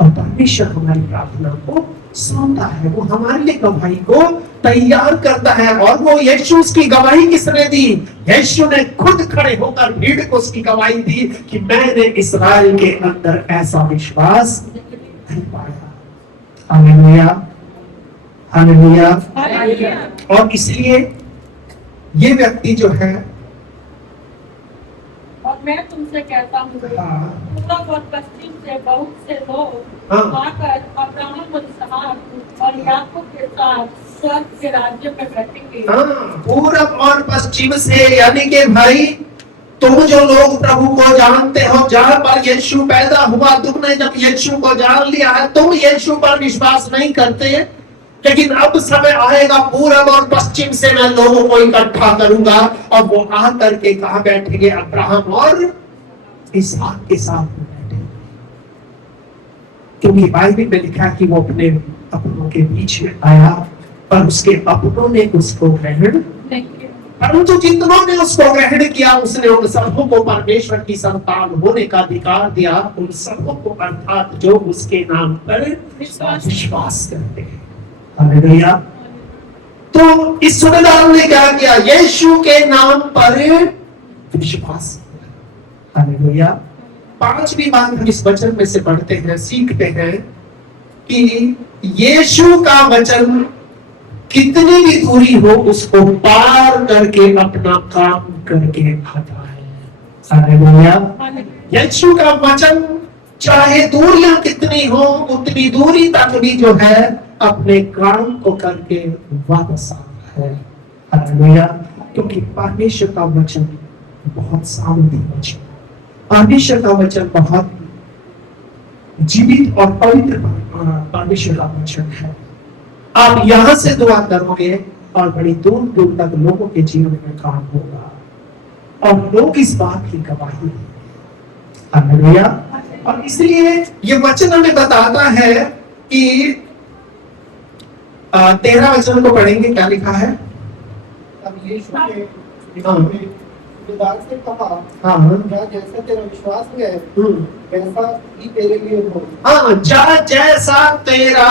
और परमेश्वर हमारी प्रार्थना को सुनता है, वो हमारे लिए गवाही को तैयार करता है। और वो यीशु उसकी गवाही किसने दी, यीशु ने खुद खड़े होकर भीड़ को उसकी गवाही दी कि मैंने इस्राएल के अंदर ऐसा विश्वास नहीं पाया। Hallelujah, hallelujah. और इसलिए ये व्यक्ति जो है, और मैं तुमसे कहता हूँ, पूरब और पश्चिम से बहुत से लोग आकर अब्राहम और इसहाक और याकूब के साथ स्वर्ग के राज्य में बैठेंगे। पूरब और पश्चिम से, यानी कि भाई तुम जो लोग प्रभु को जानते हो, जहां पर यीशु पैदा हुआ, तुमने जब यीशु को जान लिया है, तुम यीशु पर विश्वास नहीं करते, लेकिन अब समय आएगा पूरब और पश्चिम से मैं लोगों को इकट्ठा करूंगा और वो आकर के कहां बैठेंगे, अब्राहम और इसहाक के साथ बैठेंगे। क्योंकि बाइबल में लिखा है कि वो अपने अपनों के बीच में आया पर उसके अपनों ने उसको ग्रहण नहीं किया, परंतु जितनों ने उसको ग्रहण किया उसने उन सबों को परमेश्वर की संतान होने का अधिकार दिया, उन सबों को, अर्थात जो उसके नाम पर विश्वास करते हैं। हालेलुया। तो इस सूबेदार ने क्या किया, यीशु के नाम पर विश्वास किया। हालेलुया। पांचवी बात हम इस वचन में से पढ़ते हैं, सीखते हैं कि यीशु का वचन कितनी भी दूरी हो उसको पार करके अपना काम करके आता है। हालेलुया। यीशु का वचन चाहे दूरियां कितनी हो उतनी दूरी तक भी जो है अपने काम को करके वापस आता है। हालेलुया। क्योंकि परमेश्वर का वचन बहुत सामर्थी वचन, परमेश्वर का वचन बहुत जीवित और पवित्र परमेश्वर का वचन है। आप यहां से दुआ करोगे और बड़ी दूर दूर तक लोगों के जीवन में काम होगा और लोग इस बात की गवाही देंगे। हालेलुया। और इसलिए ये वचन हमें बताता है कि 13 वचन को पढ़ेंगे, क्या लिखा है। अब यीशु के विदार से कहा, हाँ क्या जैसा तेरा विश्वास है हम्म, वैसा ही तेरे लिए हो। हाँ जैसा तेरा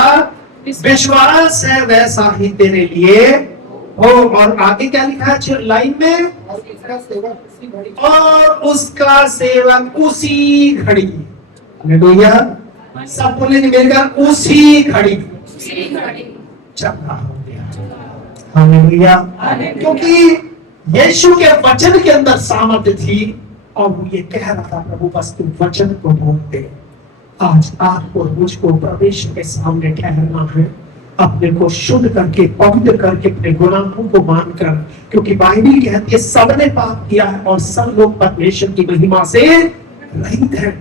विश्वास है वैसा ही तेरे लिए हो। और आगे क्या लिखा है लाइन में, और इसका सेवक उसी घड़ी और उसका सेवक उसी घड़ी। हालेलुया, सब बोले मेरे घर उसी घड़ी चंगा हो गया। हालेलुया, क्योंकि यीशु के वचन के अंदर सामर्थ्य थी और वो ये कह रहा था प्रभु बस तुम वचन को बोलते। आज आपको मुझको परमेश्वर के सामने ठहरना है, अपने को शुद्ध करके पवित्र करके अपने गुनाहों को मानकर, क्योंकि बाइबल कहती है सबने पाप किया है और सब लोग परमेश्वर की महिमा से रहित हैं।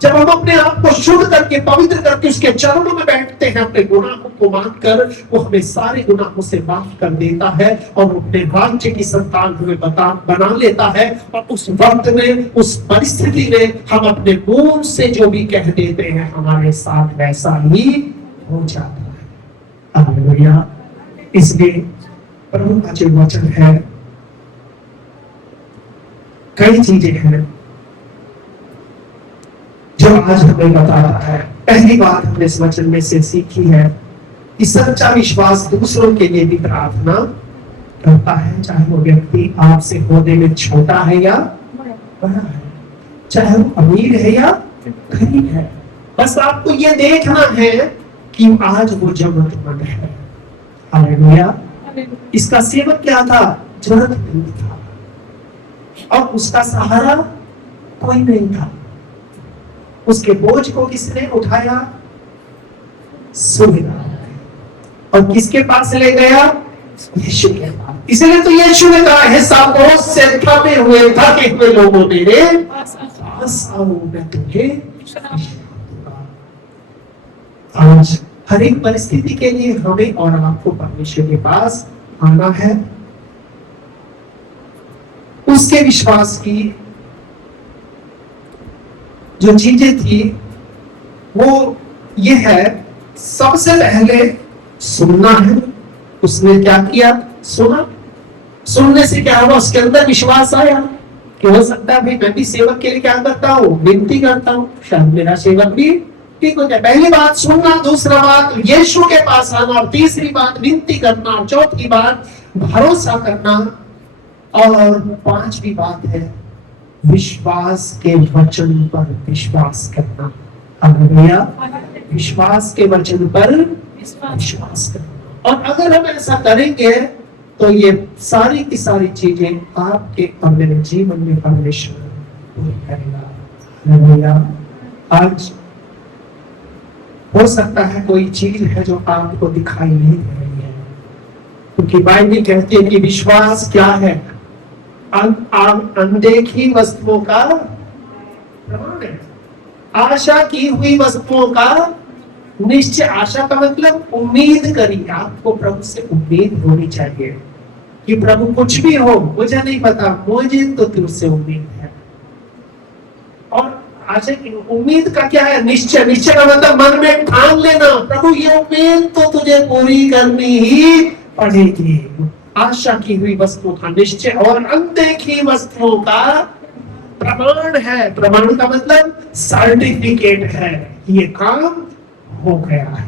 जब हम अपने आप को शुद्ध करके पवित्र करके उसके चरणों में बैठते हैं, अपने गुनाहों को मानकर, वो हमें सारे गुनाहों से माफ कर देता है और अपने राज्य की संतान हमें बना लेता है। और उस वक्त में, उस परिस्थिति में हम अपने मुंह से जो भी कह देते हैं हमारे साथ वैसा ही हो जाता है। हालेलुया, इसलिए प्रभु का जो वचन है, कई चीजें हैं जो आज हमें बताता है। पहली बात हमने इस वचन में से सीखी है कि सच्चा विश्वास दूसरों के लिए भी प्रार्थना करता है, चाहे वो व्यक्ति आपसे होने में छोटा है या बड़ा है, चाहे वो अमीर है या गरीब है। बस आपको ये देखना है कि आज वो जरूरतमंद है। हालेलुया, इसका सेवक क्या था? जरूरतमंद था और उसका सहारा कोई नहीं था। उसके बोझ को किसने उठाया? सूबेदार। और किसके पास ले गया? यीशु के पास। इसलिए तो यीशु ने कहा है साबोस से थके हुए लोगों मेरे पास आओ, मैं तुम्हें आज हर एक परिस्थिति के लिए हमें और आपको परमेश्वर के पास आना है। उसके विश्वास की जो चीजें थी वो ये है, सबसे पहले सुनना है। उसने क्या किया? सुना। सुनने से क्या हुआ? उसके अंदर विश्वास आया कि हो सकता है भाई मैं भी सेवक के लिए क्या करता हूँ? विनती करता हूँ, शायद मेरा सेवक भी ठीक हो जाए। पहली बात सुनना, दूसरा बात यीशु के पास आना, और तीसरी बात विनती करना, और चौथी बात भरोसा करना, और पांचवी बात है विश्वास के वचन पर विश्वास करना। हालेलुया, विश्वास के वचन पर विश्वास करना। और अगर हम ऐसा करेंगे तो ये सारी की सारी चीजें आपके और मेरे जीवन में परमेश्वर पूरी करेगा। हालेलुया, आज हो सकता है कोई चीज है जो आपको दिखाई नहीं दे रही है, क्योंकि बाइबल कहती है कि विश्वास क्या है? अनदेखी वस्तुओं का प्रमाण है, आशा की हुई वस्तुओं का निश्चय। आशा का मतलब उम्मीद करी। आपको प्रभु से उम्मीद होनी चाहिए कि प्रभु कुछ भी हो, मुझे नहीं पता, मुझे तो तुझसे उम्मीद है। और आशा की उम्मीद का क्या है? निश्चय। निश्चय का मतलब मन में ठान लेना, प्रभु ये उम्मीद तो तुझे पूरी करनी ही पड़ेगी। आशा की हुई वस्तुओं का निश्चय और अनदेखी वस्तुओं का प्रमाण है। प्रमाण का मतलब सर्टिफिकेट है, ये काम हो गया है।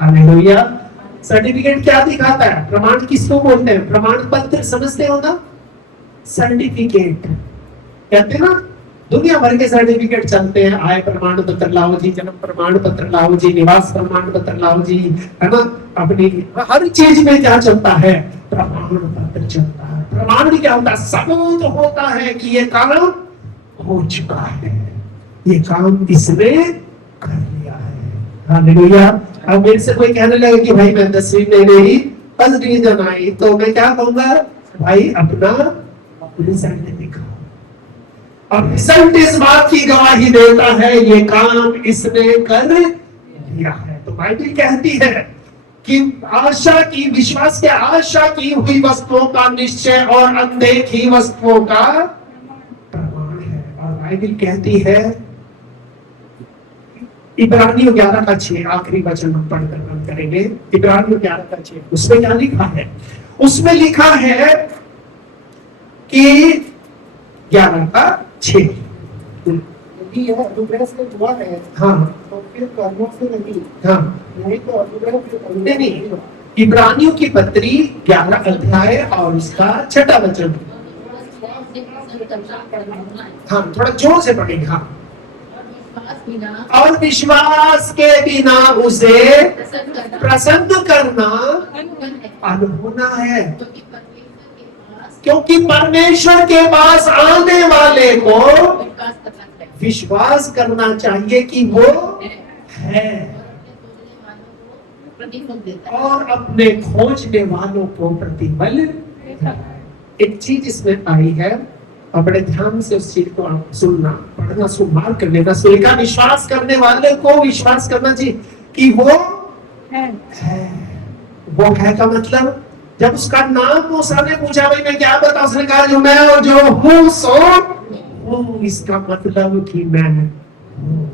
हालेलुया, सर्टिफिकेट क्या दिखाता है? प्रमाण किसको बोलते हैं? प्रमाण पत्र समझते हो ना? सर्टिफिकेट कहते हैं ना, दुनिया भर के सर्टिफिकेट चलते हैं। आय प्रमाण पत्र लाओ जी, जन्म प्रमाण पत्र लाओ जी, निवास प्रमाण पत्र लाओ जी, है ना? अपनी हर चीज में क्या चलता है? प्रमाण पत्र चलता है। प्रमाण भी क्या होता है? सबूत होता है कि ये काम हो चुका है, ये काम इसने कर लिया है। हालेलुया। अब मेरे से कोई कहने लगे कि भाई मैं 10वीं में मेरी फर्स्ट डिवीजन आई, तो मैं क्या कहूंगा? भाई अपना रिजल्ट दिखाओ। और रिजल्ट इस बात की गवाही देता है ये काम इसने कर लिया है। तो बाइबल कहती है कि आशा की, विश्वास के आशा की हुई वस्तुओं का निश्चय और अनदेखी वस्तुओं का प्रमाण है। और बाइबल कहती है, इब्रानियों 11:6, आखिरी वचन हम पढ़कर बंद करेंगे। इब्रानियों 11:6, उसमें क्या लिखा है? उसमें लिखा है कि 11 का 6। यदि यह अनुग्रह से हुआ है हाँ तो फिर कर्मों से नहीं, हाँ नहीं तो अनुग्रह फिर अनुग्रह नहीं, नहीं हुआ। इब्रानियों की पत्री 11 अध्याय और उसका 6वां वचन। हाँ थोड़ा जोर से पढ़ेंगे। हाँ, और विश्वास के बिना उसे प्रसन्न करना अनहोना है, क्योंकि परमेश्वर के पास आने वाले को विश्वास करना चाहिए कि वो है, और अपने खोजने वालों को प्रतिफल। एक चीज इसमें आई है, और बड़े ध्यान से उस चीज को सुनना, पढ़ना, सुमार कर लेना। सुलिका विश्वास करने वाले को विश्वास करना चाहिए कि वो है। वो है का मतलब, जब उसका नाम मूसा ने पूछा, भाई मैं क्या बताऊं, उसने कहा जो मैं जो हूं सो हूं। इसका मतलब कि मैं हूं।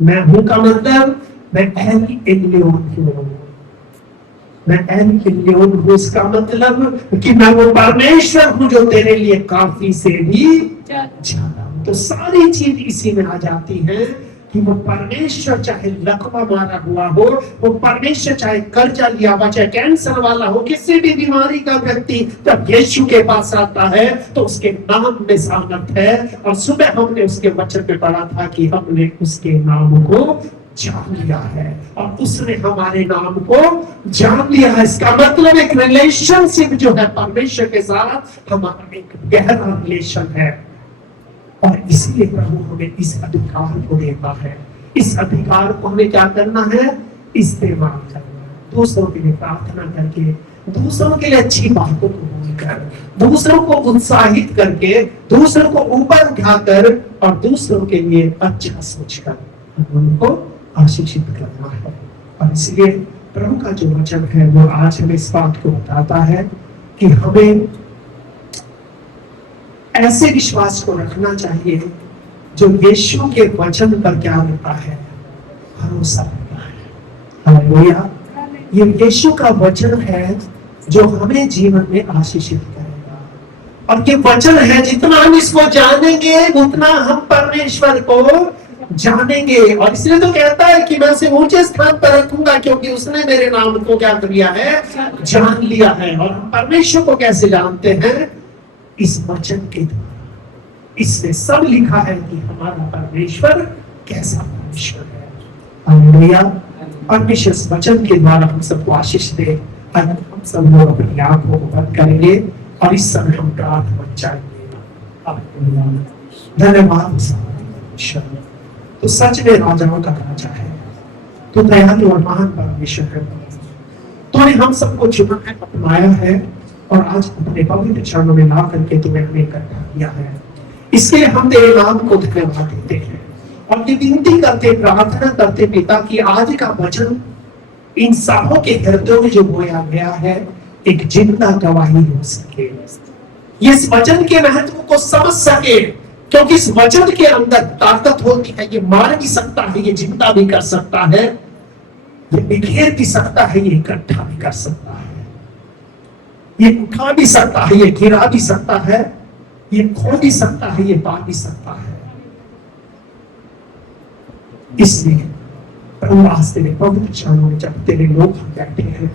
मैं हूं का मतलब मैं एल एलियोन हूं। मैं एल एलियोन हूं, इसका मतलब कि मैं वो परमेश्वर हूं जो तेरे लिए काफी से भी ज्यादा। तो सारी चीज इसी में आ जाती है कि वो परमेश्वर चाहे लकवा मारा हुआ हो, वो परमेश्वर चाहे कर्जा लिया हुआ, चाहे कैंसर वाला हो, किसी भी बीमारी का व्यक्ति जब यीशु के पास आता है तो उसके नाम में सामर्थ है। और सुबह हमने उसके वचन में पढ़ा था कि हमने उसके नाम को जान लिया है और उसने हमारे नाम को जान लिया है। इसका मतलब एक रिलेशनशिप जो है परमेश्वर के साथ, हमारा एक गहरा रिलेशन है। और इसीलिए प्रभु हमें इस अधिकार को देता है। इस अधिकार को हमें क्या करना है? इस्तेमाल करना है। दूसरों के लिए प्रार्थना करके, दूसरों के लिए अच्छी बातों को बोलकर, दूसरों को उत्साहित करके, दूसरों को ऊपर उठाकर और दूसरों के लिए अच्छा सोचकर उनको आशीषित करना है। और इसलिए प्रभु का जो वचन है वो आज हमें इस बात को बताता है कि हमें ऐसे विश्वास को रखना चाहिए जो यीशु के वचन पर क्या होता है? भरोसा होता है। हालेलुया। ये यीशु का वचन है जो हमें जीवन में आशीषित करेगा। और ये वचन है, जितना हम इसको जानेंगे उतना हम परमेश्वर को जानेंगे। और इसलिए तो कहता है कि मैं उसे ऊंचे स्थान पर रखूंगा, क्योंकि उसने मेरे नाम को क्या कर लिया है? जान लिया है। और हम परमेश्वर को कैसे जानते हैं? इस वचन के द्वारा। इसमें सब लिखा है कि हमारा परमेश्वर कैसा परमेश्वर है। हालेलुया। परमेश्वर इस वचन के द्वारा हम सबको आशीष दे। हम सब लोग अपनी आंखों को बंद करेंगे और इस समय हम प्रार्थना चाहेंगे। धन्यवाद। तो सच में राजाओं का राजा है, तो दयालु और महान परमेश्वर है। तूने हम सबको चुना है, अपनाया है और आज अपने पवित्र चरणों में ला करके तुम्हें हमें इकट्ठा किया है। इसके लिए हम तेरे नाम को धन्यवाद देते हैं और ये विनती करते, प्रार्थना करते पिता कि आज का वचन इंसानों के हृदयों में जो बोया गया है एक जिंदा गवाही हो सके। ये इस वचन के महत्व को समझ सके, क्योंकि इस वचन के अंदर ताकत होती है। ये मार भी सकता है, ये जिंदा भी कर सकता है, ये बिखेर भी सकता है, ये इकट्ठा भी कर सकता है, ये उठा भी सकता है, ये गिरा भी सकता है, ये खो भी सकता है, ये पा भी सकता है। इसलिए प्रभु आज तेरे पवित्र चरणों में जब तेरे लोग हम बैठे हैं,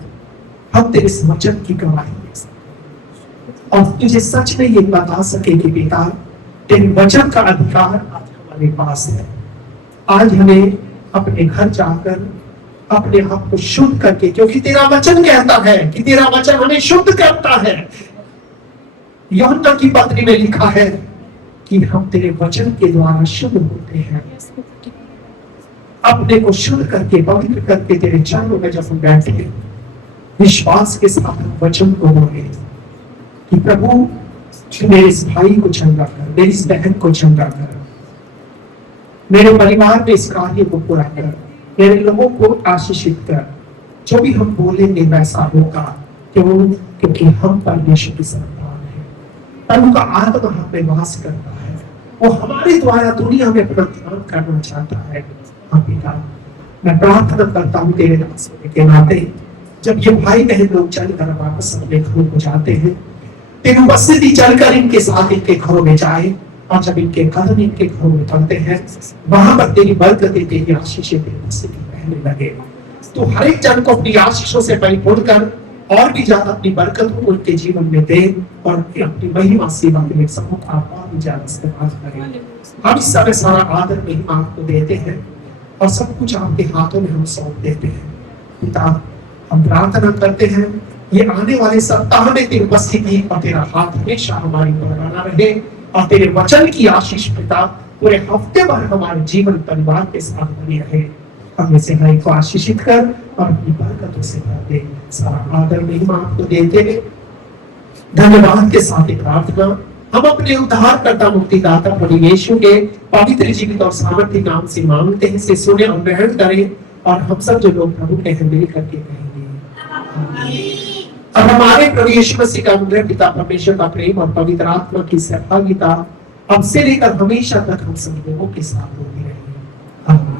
हम तेरे इस वचन की गवाही दे सकते और तुझे सच में ये बता सके कि पिता तेरे वचन का अधिकार आज हमारे पास है। आज हमें अपने घर जाकर अपने आप को शुद्ध करके, क्योंकि तेरा वचन कहता है कि तेरा वचन हमें शुद्ध करता है। यूहन्ना की पत्री में लिखा है कि हम तेरे वचन के द्वारा शुद्ध होते हैं। अपने को शुद्ध करके, पवित्र करके तेरे चरणों में जब हम बैठे, विश्वास के साथ हम वचन को बोले कि प्रभु मेरे इस भाई को चंगा कर, मेरी इस बहन को चंगा कर, मेरे परिवार में इस कार्य को पूरा कर, मेरे लोगों को आशीषित कर। जो भी हम बोलेंगे वैसा होगा, क्यों? क्योंकि हम परमेश्वर की संतान हैं। प्रभु का आत्मा हम में वास करता है, वो हमारे द्वारा दुनिया में प्रदान करना चाहता है। हाँ पिता, मैं प्रार्थना करता हूँ तेरे दास होने के नाते, जब ये भाई बहन लोग चलकर वापस अपने घर को जाते हैं, तेरी उपस्थिति चलकर इनके साथ इनके घरों में जाए, और जब इनके कदम इनके घरों में पड़ते हैं, वहां पर तेरी बरकतें, तेरी आशीषें, तेरी उपस्थिति रहने लगे। तो हर एक जन को अपनी आशीषों से परिपूर्ण कर, और भी ज्यादा अपनी बरकतों को उनके जीवन में दे, और अपनी महिमा सेवा के लिए समूह आप और भी ज्यादा इस्तेमाल करें। हम इस समय सारा आदर महिमा आपको देते हैं, और सब कुछ आपके हाथों में हम सौंप देते हैं। पिता, हम प्रार्थना करते हैं, ये आने वाले सप्ताह में तेरी उपस्थिति और तेरा हाथ हमेशा हमारी पर बना रहे, और तेरे वचन की आशीष पिता पूरे हफ्ते भर हमारे जीवन परिवार के साथ बनी रहे। हमें से हर एक को आशीषित कर और अपनी बरकतों से भर दे। सारा आदर महिमा आपको देते हैं। धन्यवाद के साथ एक प्रार्थना हम अपने उद्धारकर्ता मुक्तिदाता प्रभु यीशु के पवित्र जीवित और सामर्थ्य नाम से मांगते हैं, से सुने और ग्रहण करें, और हम सब जो लोग प्रभु के हैं मिल करके कहेंगे। अब हमारे प्रभु यीशु मसीह का अनुग्रह, पिता परमेश्वर का प्रेम और पवित्र आत्मा की सहभागिता अब से लेकर हमेशा तक हम सब लोगों के साथ होती रहेगी। आमीन।